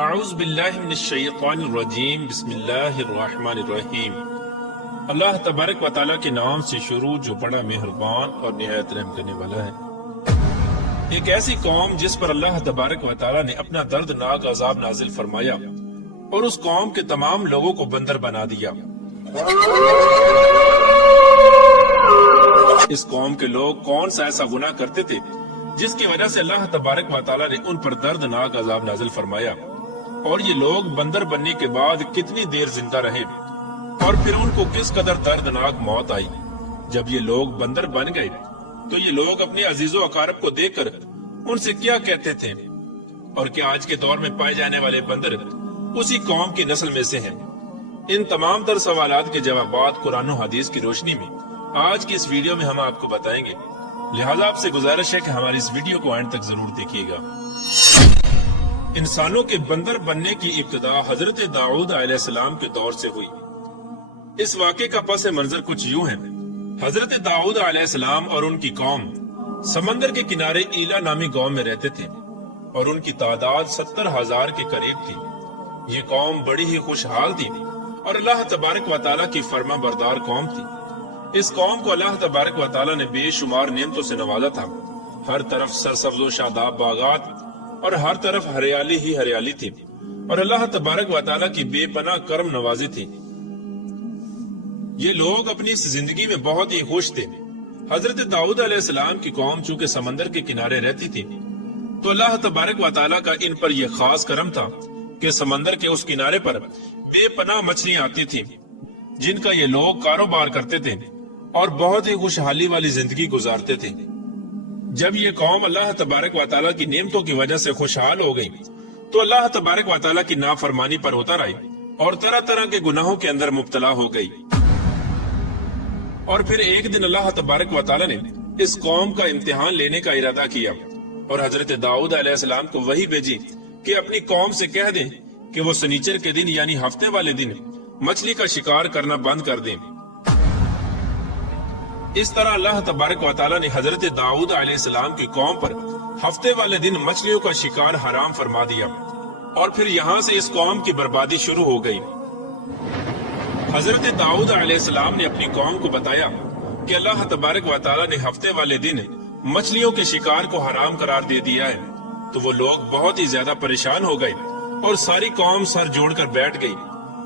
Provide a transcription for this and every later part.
اعوذ باللہ من الشیطان الرجیم بسم اللہ الرحمن الرحیم۔ اللہ تبارک و تعالیٰ کے نام سے شروع جو بڑا مہربان اور نہایت رحم کرنے والا ہے۔ ایک ایسی قوم جس پر اللہ تبارک و تعالیٰ نے اپنا دردناک عذاب نازل فرمایا اور اس قوم کے تمام لوگوں کو بندر بنا دیا۔ اس قوم کے لوگ کون سا ایسا گناہ کرتے تھے جس کی وجہ سے اللہ تبارک و تعالیٰ نے ان پر دردناک عذاب نازل فرمایا، اور یہ لوگ بندر بننے کے بعد کتنی دیر زندہ رہے اور پھر ان کو کس قدر دردناک موت آئی۔ جب یہ لوگ بندر بن گئے تو یہ لوگ اپنے عزیز و اقارب کو دیکھ کر ان سے کیا کہتے تھے، اور کیا آج کے دور میں پائے جانے والے بندر اسی قوم کی نسل میں سے ہیں؟ ان تمام تر سوالات کے جوابات قرآن و حدیث کی روشنی میں آج کی اس ویڈیو میں ہم آپ کو بتائیں گے، لہذا آپ سے گزارش ہے کہ ہماری اس ویڈیو کو اینڈ تک ضرور دیکھیے گا۔ انسانوں کے بندر بننے کی ابتدا حضرت داؤد علیہ السلام کے دور سے ہوئی۔ اس واقعے کا پس منظر کچھ یوں ہے۔ حضرت داؤد علیہ السلام اور ان کی قوم سمندر کے کنارے ایلا نامی گاؤں میں رہتے تھے، اور ان کی تعداد 70,000 کے قریب تھی۔ یہ قوم بڑی ہی خوشحال تھی اور اللہ تبارک و تعالیٰ کی فرما بردار قوم تھی۔ اس قوم کو اللہ تبارک و تعالیٰ نے بے شمار نعمتوں سے نوازا تھا۔ ہر طرف سرسبز و شاداب باغات اور ہر طرف ہریالی ہی ہریالی تھی، اور اللہ تبارک و تعالیٰ کی بے پناہ کرم نوازی تھی۔ یہ لوگ اپنی اس زندگی میں بہت ہی خوش تھے۔ حضرت داؤد علیہ السلام کی قوم چونکہ سمندر کے کنارے رہتی تھی تو اللہ تبارک و تعالیٰ کا ان پر یہ خاص کرم تھا کہ سمندر کے اس کنارے پر بے پناہ مچھلیاں آتی تھیں جن کا یہ لوگ کاروبار کرتے تھے اور بہت ہی خوشحالی والی زندگی گزارتے تھے۔ جب یہ قوم اللہ تبارک و تعالیٰ کی نعمتوں کی وجہ سے خوشحال ہو گئی تو اللہ تبارک و تعالیٰ کی نافرمانی پر اتر آئی اور طرح طرح کے گناہوں کے اندر مبتلا ہو گئی۔ اور پھر ایک دن اللہ تبارک و تعالیٰ نے اس قوم کا امتحان لینے کا ارادہ کیا اور حضرت داؤد علیہ السلام کو وحی بھیجی کہ اپنی قوم سے کہہ دیں کہ وہ سنیچر کے دن یعنی ہفتے والے دن مچھلی کا شکار کرنا بند کر دیں۔ اس طرح اللہ تبارک و تعالیٰ نے حضرت داؤد علیہ السلام کی قوم پر ہفتے والے دن مچھلیوں کا شکار حرام فرما دیا، اور پھر یہاں سے اس قوم کی بربادی شروع ہو گئی۔ حضرت داؤد علیہ السلام نے اپنی قوم کو بتایا کہ اللہ تبارک و تعالیٰ نے ہفتے والے دن مچھلیوں کے شکار کو حرام قرار دے دیا ہے، تو وہ لوگ بہت ہی زیادہ پریشان ہو گئے اور ساری قوم سر جوڑ کر بیٹھ گئی،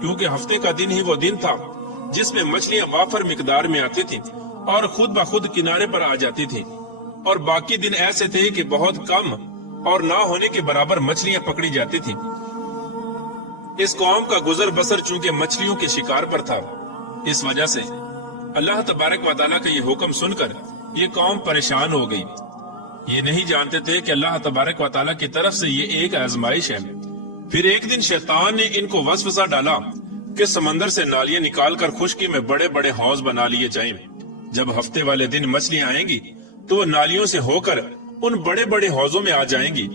کیونکہ ہفتے کا دن ہی وہ دن تھا جس میں مچھلیاں وافر مقدار میں آتی تھیں اور خود بخود کنارے پر آ جاتی تھی، اور باقی دن ایسے تھے کہ بہت کم اور نہ ہونے کے برابر مچھلیاں پکڑی جاتی تھی۔ اس قوم کا گزر بسر چونکہ مچھلیوں کے شکار پر تھا، اس وجہ سے اللہ تبارک و تعالیٰ کا یہ حکم سن کر یہ قوم پریشان ہو گئی۔ یہ نہیں جانتے تھے کہ اللہ تبارک و تعالیٰ کی طرف سے یہ ایک آزمائش ہے۔ پھر ایک دن شیطان نے ان کو وسوسہ ڈالا کہ سمندر سے نالیاں نکال کر خشکی میں بڑے بڑے حوض بنا لیے جائیں۔ جب ہفتے والے دن مچھلیاں آئیں گی تو وہ نالیوں سے ہو کر ان بڑے بڑے حوضوں میں آ جائیں گی،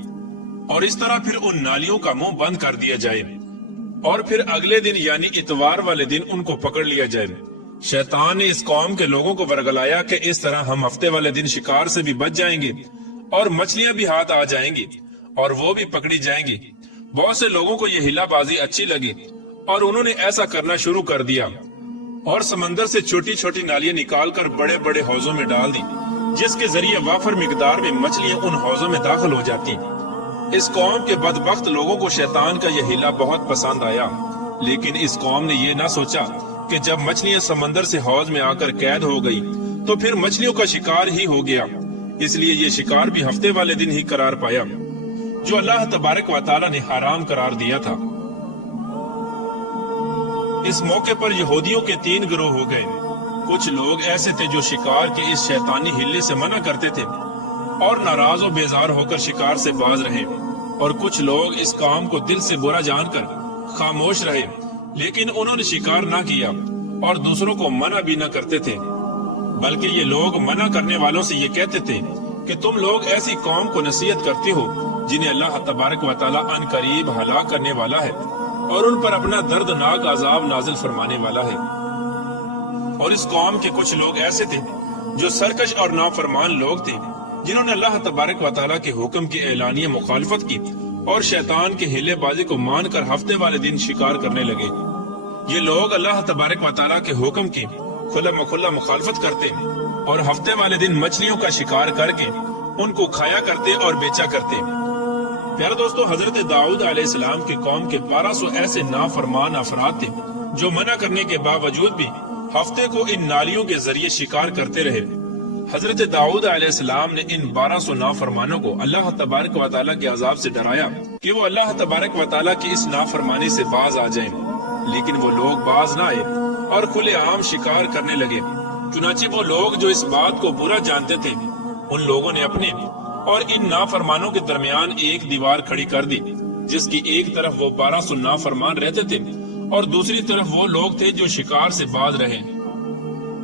اور اس طرح پھر ان نالیوں کا منہ بند کر دیا جائے، اور پھر اگلے دن یعنی اتوار والے دن ان کو پکڑ لیا جائے۔ شیطان نے اس قوم کے لوگوں کو ورگلایا کہ اس طرح ہم ہفتے والے دن شکار سے بھی بچ جائیں گے اور مچھلیاں بھی ہاتھ آ جائیں گی اور وہ بھی پکڑی جائیں گی۔ بہت سے لوگوں کو یہ ہلا بازی اچھی لگی اور انہوں نے ایسا کرنا شروع کر دیا اور سمندر سے چھوٹی چھوٹی نالیاں نکال کر بڑے بڑے حوضوں میں ڈال دی، جس کے ذریعے وافر مقدار میں مچھلیاں ان حوضوں میں داخل ہو جاتی۔ اس قوم کے بدبخت لوگوں کو شیطان کا یہ ہلا بہت پسند آیا، لیکن اس قوم نے یہ نہ سوچا کہ جب مچھلیاں سمندر سے حوض میں آ کر قید ہو گئی تو پھر مچھلیوں کا شکار ہی ہو گیا، اس لیے یہ شکار بھی ہفتے والے دن ہی قرار پایا جو اللہ تبارک و تعالیٰ نے حرام قرار دیا تھا۔ اس موقع پر یہودیوں کے 3 گروہ ہو گئے۔ کچھ لوگ ایسے تھے جو شکار کے اس شیطانی ہلے سے منع کرتے تھے اور ناراض و بیزار ہو کر شکار سے باز رہے، اور کچھ لوگ اس کام کو دل سے برا جان کر خاموش رہے، لیکن انہوں نے شکار نہ کیا اور دوسروں کو منع بھی نہ کرتے تھے، بلکہ یہ لوگ منع کرنے والوں سے یہ کہتے تھے کہ تم لوگ ایسی قوم کو نصیحت کرتے ہو جنہیں اللہ تبارک و تعالیٰ ان قریب ہلاک کرنے والا ہے اور ان پر اپنا دردناک عذاب نازل فرمانے والا ہے۔ اور اس قوم کے کچھ لوگ ایسے تھے جو سرکش اور نافرمان لوگ تھے، جنہوں نے اللہ تبارک و تعالیٰ کے حکم کی اعلانیہ مخالفت کی اور شیطان کے ہیلے بازی کو مان کر ہفتے والے دن شکار کرنے لگے۔ یہ لوگ اللہ تبارک و تعالیٰ کے حکم کی کھلا مکھلا مخالفت کرتے اور ہفتے والے دن مچھلیوں کا شکار کر کے ان کو کھایا کرتے اور بیچا کرتے۔ پیارے دوستو، حضرت داؤد علیہ السلام کی قوم کے 1200 ایسے نافرمان افراد تھے جو منع کرنے کے باوجود بھی ہفتے کو ان نالیوں کے ذریعے شکار کرتے رہے۔ حضرت داؤد علیہ السلام نے ان 1200 نافرمانوں کو اللہ تبارک و تعالیٰ کے عذاب سے ڈرایا کہ وہ اللہ تبارک و تعالیٰ کی اس نافرمانی سے باز آ جائیں، لیکن وہ لوگ باز نہ آئے اور کھلے عام شکار کرنے لگے۔ چنانچہ وہ لوگ جو اس بات کو برا جانتے تھے، ان لوگوں نے اپنے اور ان نافرمانوں کے درمیان ایک دیوار کھڑی کر دی، جس کی ایک طرف وہ 1200 نافرمان رہتے تھے اور دوسری طرف وہ لوگ تھے جو شکار سے باز رہے۔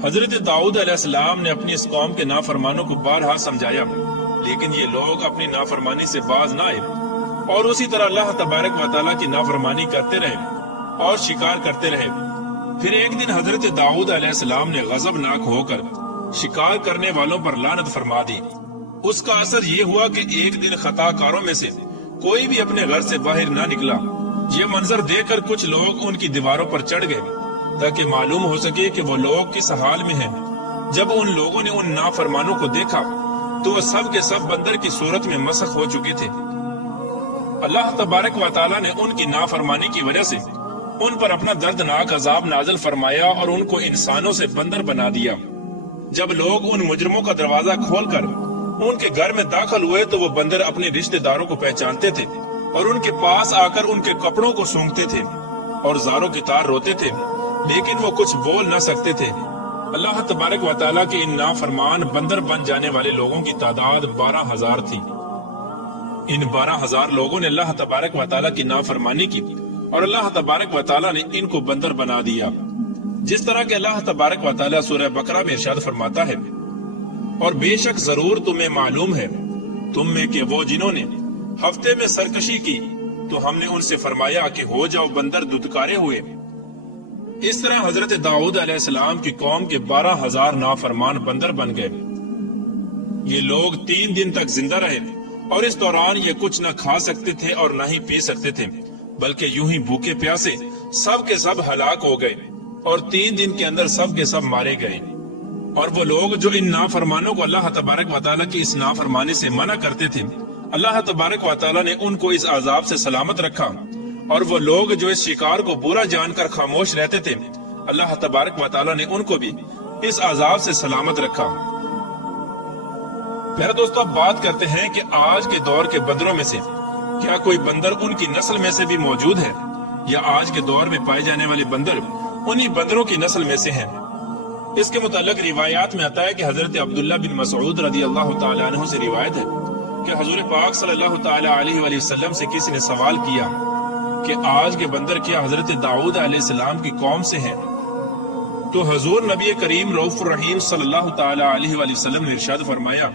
حضرت داؤد علیہ السلام نے اپنی اس قوم کے نافرمانوں کو بارہا سمجھایا، لیکن یہ لوگ اپنی نافرمانی سے باز نہ آئے اور اسی طرح اللہ تبارک و تعالیٰ کی نافرمانی کرتے رہے اور شکار کرتے رہے۔ پھر ایک دن حضرت داؤد علیہ السلام نے غضبناک ہو کر شکار کرنے والوں پر لعنت فرما دی۔ اس کا اثر یہ ہوا کہ ایک دن خطا کاروں میں سے کوئی بھی اپنے گھر سے باہر نہ نکلا۔ یہ منظر دیکھ کر کچھ لوگ ان کی دیواروں پر چڑھ گئے تاکہ معلوم ہو سکے کہ وہ لوگ کس حال میں ہیں۔ جب ان لوگوں نے ان نافرمانوں کو دیکھا تو وہ سب کے سب بندر کی صورت میں مسخ ہو چکے تھے۔ اللہ تبارک و تعالیٰ نے ان کی نافرمانی کی وجہ سے ان پر اپنا دردناک عذاب نازل فرمایا اور ان کو انسانوں سے بندر بنا دیا۔ جب لوگ ان مجرموں کا دروازہ کھول کر ان کے گھر میں داخل ہوئے تو وہ بندر اپنے رشتہ داروں کو پہچانتے تھے اور ان کے پاس آ کر ان کے کپڑوں کو سونگتے تھے اور زاروں کی تار روتے تھے، لیکن وہ کچھ بول نہ سکتے تھے۔ اللہ تبارک و تعالیٰ کے ان نافرمان بندر بن جانے والے لوگوں کی تعداد 12,000 تھی۔ ان 12,000 لوگوں نے اللہ تبارک و تعالیٰ کی نافرمانی کی اور اللہ تبارک و تعالیٰ نے ان کو بندر بنا دیا، جس طرح کہ اللہ تبارک و تعالیٰ سورہ بقرہ میں ارشاد فرماتا ہے، اور بے شک ضرور تمہیں معلوم ہے تم میں کہ وہ جنہوں نے ہفتے میں سرکشی کی تو ہم نے ان سے فرمایا کہ ہو جاؤ بندر دودکارے ہوئے۔ اس طرح حضرت داؤد علیہ السلام کی قوم کے 12,000 نافرمان بندر بن گئے۔ یہ لوگ 3 دن تک زندہ رہے اور اس دوران یہ کچھ نہ کھا سکتے تھے اور نہ ہی پی سکتے تھے، بلکہ یوں ہی بھوکے پیاسے سب کے سب ہلاک ہو گئے اور 3 دن کے اندر سب کے سب مارے گئے۔ اور وہ لوگ جو ان نافرمانوں کو اللہ تبارک و تعالیٰ کی اس نافرمانی سے منع کرتے تھے، اللہ تبارک و تعالیٰ نے ان کو اس عذاب سے سلامت رکھا، اور وہ لوگ جو اس شکار کو برا جان کر خاموش رہتے تھے، اللہ تبارک و تعالیٰ نے ان کو بھی اس عذاب سے سلامت رکھا۔ پیارے دوستو، اب بات کرتے ہیں کہ آج کے دور کے بندروں میں سے کیا کوئی بندر ان کی نسل میں سے بھی موجود ہے، یا آج کے دور میں پائے جانے والے بندر انہی بندروں کی نسل میں سے ہیں؟ اس کے متعلق روایات میں آتا ہے کہ حضرت عبداللہ بن مسعود رضی اللہ تعالیٰ عنہ سے روایت ہے کہ حضور پاک صلی اللہ تعالیٰ علیہ وآلہ وسلم سے کسی نے سوال کیا کہ آج کے بندر کیا حضرت داؤد علیہ السلام کی قوم سے ہیں؟ تو حضور نبی کریم رؤوف الرحیم صلی اللہ تعالیٰ علیہ وآلہ وسلم نے ارشاد فرمایا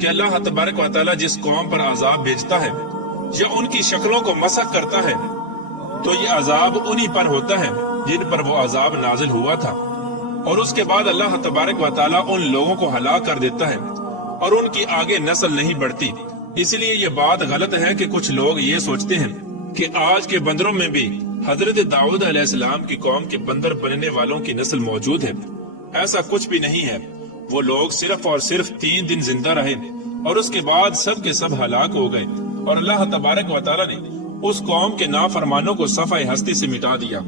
کہ اللہ تبارک و تعالیٰ جس قوم پر عذاب بھیجتا ہے یا ان کی شکلوں کو مسخ کرتا ہے تو یہ عذاب انہی پر ہوتا ہے جن پر وہ عذاب نازل ہوا تھا، اور اس کے بعد اللہ تبارک و تعالیٰ ان لوگوں کو ہلاک کر دیتا ہے اور ان کی آگے نسل نہیں بڑھتی۔ اس لیے یہ بات غلط ہے کہ کچھ لوگ یہ سوچتے ہیں کہ آج کے بندروں میں بھی حضرت داؤد علیہ السلام کی قوم کے بندر بننے والوں کی نسل موجود ہے۔ ایسا کچھ بھی نہیں ہے۔ وہ لوگ صرف اور صرف 3 دن زندہ رہے اور اس کے بعد سب کے سب ہلاک ہو گئے، اور اللہ تبارک و تعالیٰ نے اس قوم کے نافرمانوں کو صفحہ ہستی سے مٹا دیا۔